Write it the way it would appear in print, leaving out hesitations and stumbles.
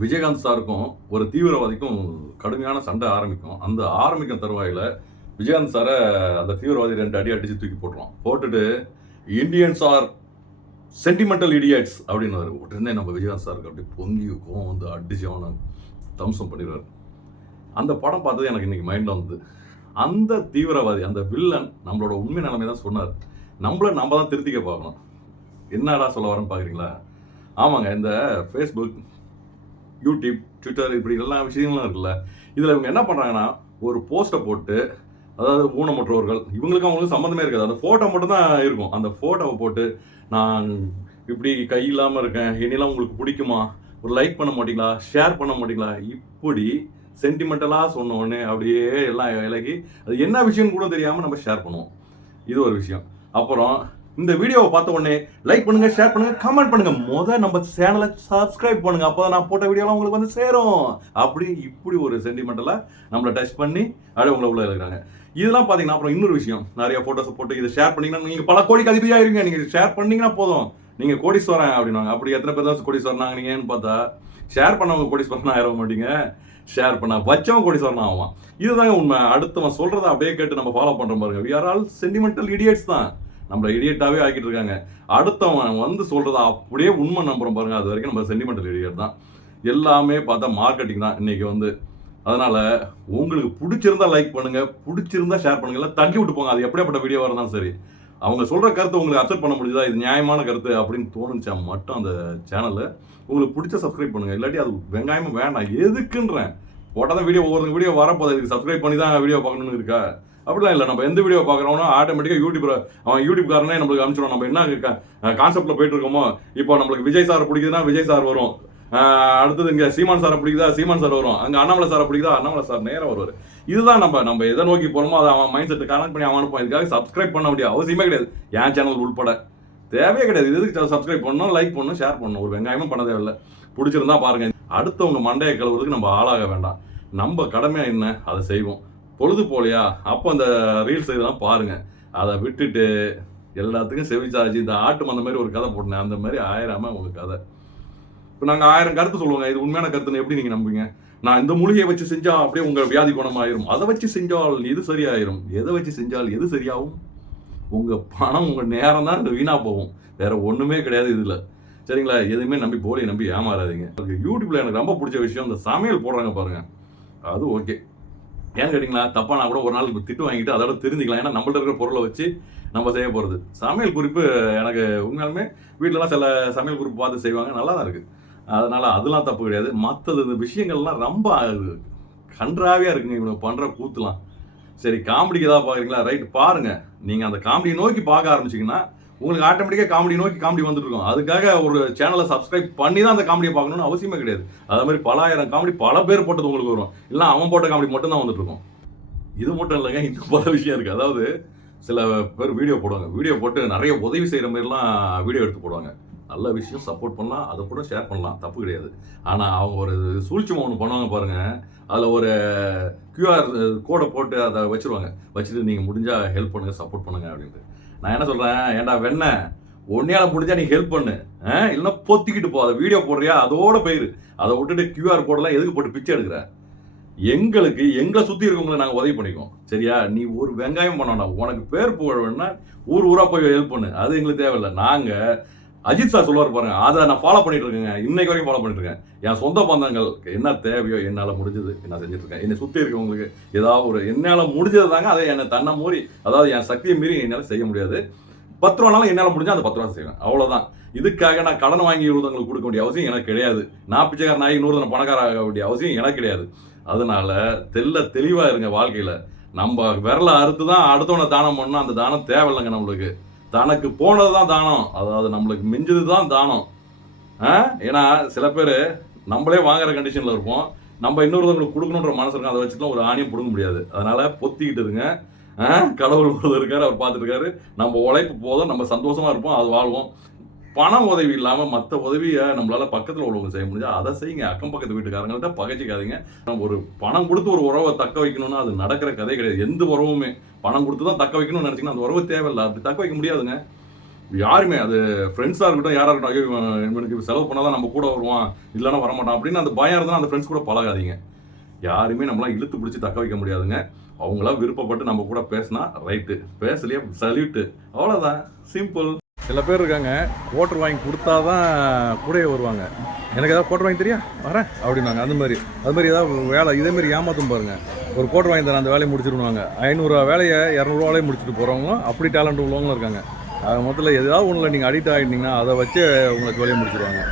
விஜயகாந்த் சாருக்கும் ஒரு தீவிரவாதிக்கும் கடுமையான சண்டை ஆரம்பிக்கும். அந்த ஆரம்பிக்கும் தருவாயில விஜயகாந்த் சார அந்த தீவிரவாதி 2 அடி அடிச்சு தூக்கி போட்டுருவான். போட்டுட்டு இந்தியன்ஸ் ஆர் சென்டிமெண்டல் இடியட்ஸ் அப்படின்னுவாரு. உடனே நம்ம விஜயகாந்த் சாருக்கு அப்படியே பொங்கி கோவம் வந்து அடிச்சு அவனை தம்சம் பண்ணிடுவாரு. அந்த படம் பார்த்தது எனக்கு இன்னைக்கு மைண்ட்ல வந்தது. அந்த தீவிரவாதி, அந்த வில்லன் நம்மளோட உண்மை நிலைமை தான் சொன்னார். நம்மள நம்ம தான் திருத்திக்க பார்க்கணும். என்னடா சொல்ல வரேன்னு பார்க்குறீங்களா? ஆமாங்க, இந்த ஃபேஸ்புக், யூடியூப், ட்விட்டர் இப்படி எல்லா விஷயங்களும் இருக்குல்ல. இதில் இவங்க என்ன பண்ணுறாங்கன்னா, ஒரு போஸ்ட்டை போட்டு, அதாவது ஊனமுற்றோர்கள் இவங்களுக்கும் அவங்களுக்கும் சம்மந்தமே இருக்காது. அந்த ஃபோட்டோ மட்டும் தான் இருக்கும். அந்த ஃபோட்டோவை போட்டு, நான் இப்படி கை இல்லாமல் இருக்கேன், என்னெல்லாம் உங்களுக்கு பிடிக்குமா, ஒரு லைக் பண்ண மாட்டீங்களா, ஷேர் பண்ண மாட்டீங்களா, இப்படி சென்டிமெண்டலாக சொன்ன உடனே அப்படியே எல்லாம் இலகி அது என்ன விஷயம்னு கூட தெரியாமல் நம்ம ஷேர் பண்ணுவோம். இது ஒரு விஷயம். அப்புறம் இந்த வீடியோவை பார்த்த உடனே லைக் பண்ணுங்க, ஷேர் பண்ணுங்க, கமெண்ட் பண்ணுங்க. நம்ம சேனலை சப்ஸ்கிரைப் பண்ணுங்க. அப்போ நான் போட்ட வீடியோலாம் உங்களுக்கு வந்து சேரும். அப்படி இப்படி ஒரு சென்டிமெண்டலாக நம்மளை டச் பண்ணி அப்படியே உங்களை உள்ள இருக்கிறாங்க. இதெல்லாம் பார்த்தீங்கன்னா அப்புறம் இன்னொரு விஷயம், நிறைய ஃபோட்டோஸை போட்டு இதை ஷேர் பண்ணீங்கன்னா நீங்கள் பல கோடிக்கு அதிபதியாக இருங்க. நீங்கள் ஷேர் பண்ணீங்கன்னா போதும், நீங்கள் கோடீஸ்வரன் அப்படின்னாங்க. அப்படி எத்தனை பேர் தான் கோடீஸ்வரன் நீங்கன்னு பார்த்தா, ஷேர் பண்ணவங்க கோடீஸ்வரன் ஆயிட மாட்டீங்க, ஷேர் பண்ண வச்சவன் கோடீஸ்வரன் ஆவான். இதுதாங்க உண்மை. அடுத்தவன் சொல்றதை அப்படியே கேட்டு நம்ம ஃபாலோ பண்ற பாருங்க. We are all sentimental idiots தான். நம்மள இடியட்டாவே ஆக்கிட்டு இருக்காங்க. அடுத்தவன் வந்து சொல்றதை அப்படியே உண்மை நம்புறோம் பாருங்க. அது வரைக்கும் நம்ம சென்டிமெண்டல் இடியட் தான். எல்லாமே பார்த்தா மார்க்கெட்டிங் தான் இன்னைக்கு வந்து. அதனால உங்களுக்கு பிடிச்சிருந்தா லைக் பண்ணுங்க, பிடிச்சிருந்தா ஷேர் பண்ணுங்க, இல்லை தள்ளி விட்டு போங்க. அது எப்படியாப்பட்ட வீடியோவாக இருந்தாலும் சரி. அவங்க சொல்ற கருத்தை உங்களுக்கு அக்செப்ட் பண்ண முடியுதா, இது நியாயமான கருத்து அப்படின்னு தோணுச்சா மட்டும் அந்த சேனல்ல உங்களுக்கு பிடிச்ச சப்ஸ்கிரைப் பண்ணுங்க. இல்லாட்டி அது வெங்காயமும் வேண்டாம். எதுக்குன்றேன், போட்டால் தான் வீடியோ ஒவ்வொரு வீடியோ வரப்போகுது. இதுக்கு சப்ஸ்கிரைப் பண்ணி தான் வீடியோ பார்க்கணும்னு இருக்கா? அப்படிலாம் இல்லை. நம்ம எந்த வீடியோ பார்க்குறோம்னா ஆட்டோமேட்டிக்காக அவன் யூடியூப்காரனே நம்மளுக்கு அனுப்பிச்சிடும். நம்ம என்ன கான்செப்டில் போயிட்டு இருக்கோமோ, இப்போ நம்மளுக்கு விஜய் சார் பிடிக்குதுன்னா விஜய் சார் வரும். அடுத்தது இங்கே சீமான் சாரை பிடிக்குதா சீமான் சார் வரும். அங்கே அண்ணாமலை சாரை பிடிக்குதா அண்ணாமலை சார் நேரம் வருவார். இதுதான் நம்ம எதை நோக்கி போகிறோமோ அதை அவன் மைண்ட் செட்டு கனெக்ட் பண்ணி அவன் அனுப்புவான். இதுக்காக சப்ஸ்கிரைப் பண்ண வேண்டிய அவசியமே கிடையாது. என் சேனல் உள்பட தேவையே கிடையாது. இதுக்கு சப்ஸ்கிரைப் பண்ணணும், லைக் பண்ணணும், ஷேர் பண்ணணும். ஒரு வெங்காயமும் பண்ண தேவையில்லை. பிடிச்சிருந்தா பாருங்க. அடுத்தவங்க மண்டையை கழுவுறதுக்கு நம்ம ஆளாக வேண்டாம். நம்ம கடமையாக என்ன அதை செய்வோம். பொழுது போலையா அப்போ அந்த ரீல்ஸ் இதெல்லாம் பாருங்க. அதை விட்டுட்டு எல்லாத்துக்கும் செவிச்சாச்சு. இந்த ஆட்டு அந்த மாதிரி ஒரு கதை போட்டேன், அந்த மாதிரி ஆயிராம உங்க கதை. இப்போ நாங்கள் 1000 கருத்து சொல்லுவோங்க. இது உண்மையான கருத்துன்னு எப்படி நீங்கள் நம்புவீங்க? நான் இந்த மூலிகையை வச்சு செஞ்சால் அப்படியே உங்கள் வியாதி குணமாயிரும், அதை வச்சு செஞ்சால் எது சரியாயிரும், எதை வச்சு செஞ்சால் எது சரியாகும்? உங்கள் பணம் உங்கள் நேரம் தான் வீணாக போகும். வேற ஒன்றுமே கிடையாது இதில். சரிங்களா? எதுவுமே நம்பி போலி நம்பி ஏமாறாதீங்க. யூடியூப்ல எனக்கு ரொம்ப பிடிச்ச விஷயம் இந்த சமையல் போடுறாங்க பாருங்க, அது ஓகே. ஏன்னு கேட்டிங்களா, தப்பாக நான் கூட ஒரு நாள் திட்டு வாங்கிட்டு அதோட தெரிஞ்சுக்கலாம். ஏன்னா நம்மள்ட்ட இருக்கிற பொருளை வச்சு நம்ம செய்ய போகிறது. சமையல் குறிப்பு எனக்கு உண்மையாலுமே வீட்டிலலாம் சில சமையல் குறிப்பு பார்த்து செய்வாங்க, நல்லா தான் இருக்குது. அதனால் அதெல்லாம் தப்பு கிடையாது. மற்றது இந்த விஷயங்கள்லாம் ரொம்ப கன்றாவியாக இருக்குங்க இவங்க பண்ணுற கூத்துலாம். சரி, காமெடிக்கு ஏதாவது பார்க்குறீங்களா, ரைட் பாருங்கள். நீங்கள் அந்த காமெடியை நோக்கி பார்க்க ஆரம்பிச்சிங்கன்னா உங்களுக்கு ஆட்டோமேட்டிக்காக காமெடி நோக்கி காமெடி வந்துட்டு இருக்கும். அதுக்காக ஒரு சேனலை சப்ஸ்கிரைப் பண்ணி தான் அந்த காமெடியை பார்க்கணும்னு அவசியமே கிடையாது. அதே மாதிரி பல ஆயிரம் காமெடி பல பேர் போட்டது உங்களுக்கு வரும். இல்லை அவன் போட்ட காமெடி மட்டும் தான் வந்துட்டு இருக்கும். இது மட்டும் இல்லைங்க, இன்னும் பல விஷயம் இருக்குது. அதாவது சில பேர் வீடியோ போடுவாங்க. வீடியோ போட்டு நிறைய உதவி செய்கிற மாதிரிலாம் வீடியோ எடுத்து போடுவாங்க. நல்ல விஷயம், சப்போர்ட் பண்ணலாம், அதை கூட ஷேர் பண்ணலாம், தப்பு கிடையாது. ஆனால் அவங்க ஒரு சூழ்ச்சி ஒன்று பண்ணுவாங்க பாருங்கள். அதில் ஒரு கியூஆர் கோடை போட்டு அதை வச்சுருவாங்க. வச்சுட்டு நீங்கள் முடிஞ்சால் ஹெல்ப் பண்ணுங்கள், சப்போர்ட் பண்ணுங்கள் அப்படின்ட்டு. நான் என்ன சொல்கிறேன், ஏன்டா வெண்ண ஒன்னையால் முடிஞ்சால் நீ ஹெல்ப் பண்ணு, இல்லைன்னா பொத்திக்கிட்டு போ. அதை வீடியோ போடுறியா அதோட போயிரு. அதை விட்டுட்டு கியூஆர் கோடெல்லாம் எதுக்கு போட்டு பிச்சை எடுக்கிற? எங்களை சுற்றி இருக்கவங்களை நாங்கள் உதவி பண்ணிக்குவோம். சரியா? நீ ஒரு வெங்காயம் பண்ண வேண்டாம். உனக்கு பேர் புகழ வேணும்னா ஊராக போய் ஹெல்ப் பண்ணு. அது எங்களுக்கு தேவையில்லை. நாங்கள் அஜித் சார் சொல்லுவார் பாருங்க, அதை நான் ஃபாலோ பண்ணிட்டு இருக்கேங்க. இன்னைக்கு வரைக்கும் ஃபாலோ பண்ணிட்டு இருக்கேன். என் சொந்த பந்தங்கள் என்ன தேவையோ என்னால் முடிஞ்சது நான் செஞ்சுட்டு இருக்கேன். என்னை சுற்றி இருக்கவங்களுக்கு ஏதாவது ஒரு என்னால் முடிஞ்சது தாங்க. அதை என்னை தன்னை மூறி, அதாவது என் சக்தியை மீறி என்னால் செய்ய முடியாது. 10 ரூபானாலும் என்னால் முடிஞ்சால் அந்த 10 ரூபா செய்வேன், அவ்வளோதான். இதுக்காக நான் கடன் வாங்கி இருபத்தவங்களுக்கு கொடுக்க வேண்டிய அவசியம் எனக்கு கிடையாது. நான் பிச்சைக்காரன் ஆகி 100 பணக்கார ஆக வேண்டிய அவசியம் எனக்கு கிடையாது. அதனால தெளிவாக இருங்க வாழ்க்கையில். நம்ம விரலை அறுத்து தான் அடுத்தவனை தானம் பண்ணால் அந்த தானம் தேவையில்லைங்க நம்மளுக்கு. தனக்கு போனது தான் தானம், அதாவது நம்மளுக்கு மிஞ்சது தான் தானம். ஏன்னா சில பேர் நம்மளே வாங்குற கண்டிஷனில் இருப்போம். நம்ம இன்னொருத்தவங்களுக்கு கொடுக்கணுன்ற மனசு இருக்கும். அதை வச்சுக்கலாம் ஒரு ஆணியம் பிடுங்க முடியாது. அதனால் பொத்திக்கிட்டு இருங்க. கடவுள் ஒருத்தர் இருக்காரு, அவர் பார்த்துட்டு இருக்காரு. நம்ம உழைப்பு போதும், நம்ம சந்தோஷமாக இருப்போம், அது வாழ்வோம். பண உதவி இல்லாமல் மற்ற உதவியை நம்மளால் பக்கத்தில் உள்ளவங்க செய்ய முடிஞ்சா அதை செய்யுங்க. அக்கம் பக்கத்து வீட்டுக்காரங்கள்ட்ட பகைச்சிக்காதீங்க. ஒரு பணம் கொடுத்து ஒரு உறவை தக்க வைக்கணும்னா அது நடக்கிற கதை கிடையாது. எந்த உறவுமே பணம் கொடுத்து தான் தக்க வைக்கணும்னு நினச்சிங்கன்னா அந்த உறவு தேவையில்லை. அப்படி தக்க வைக்க முடியாதுங்க. யாருமே அது ஃப்ரெண்ட்ஸாக இருக்கட்டும், யாராக இருக்கட்டும், ஐயோ இவனுக்கு செலவு பண்ணால் தான் நம்ம கூட வருவான், இல்லைன்னா வரமாட்டான் அப்படின்னு அந்த பயம் இருந்தால் அந்த ஃப்ரெண்ட்ஸ் கூட பழகாதீங்க. யாருமே நம்மளாம் இழுத்து பிடிச்சி தக்க வைக்க முடியாதுங்க. அவங்களா விருப்பப்பட்டு நம்ம கூட பேசினா ரைட்டு, பேசலையே சல்யூட்டு, அவ்வளோதான், சிம்பிள். சில பேர் இருக்காங்க, குவார்டர் வாங்கி கொடுத்தா தான் கூடயே வருவாங்க. எனக்கு ஏதாவது குவார்டர் வாங்கி தெரியா வரேன் அப்படின்னாங்க. அது மாதிரி ஏதாவது வேலை இதேமாரி ஏமாற்றும் பாருங்கள். ஒரு குவார்டர் வாங்கி தரேன், அந்த வேலையை முடிச்சுடுவாங்க. 500 வேலையை 200 முடிச்சுட்டு போகிறவங்களும் அப்படி டேலண்ட் உள்ளவங்களும் இருக்காங்க. மொத்தத்தில் ஏதாவது ஒன்றில் நீங்கள் அடிக்ட் ஆகிட்டீங்கன்னா அதை வச்சு உங்களுக்கு வேலையை முடிச்சிடுவாங்க.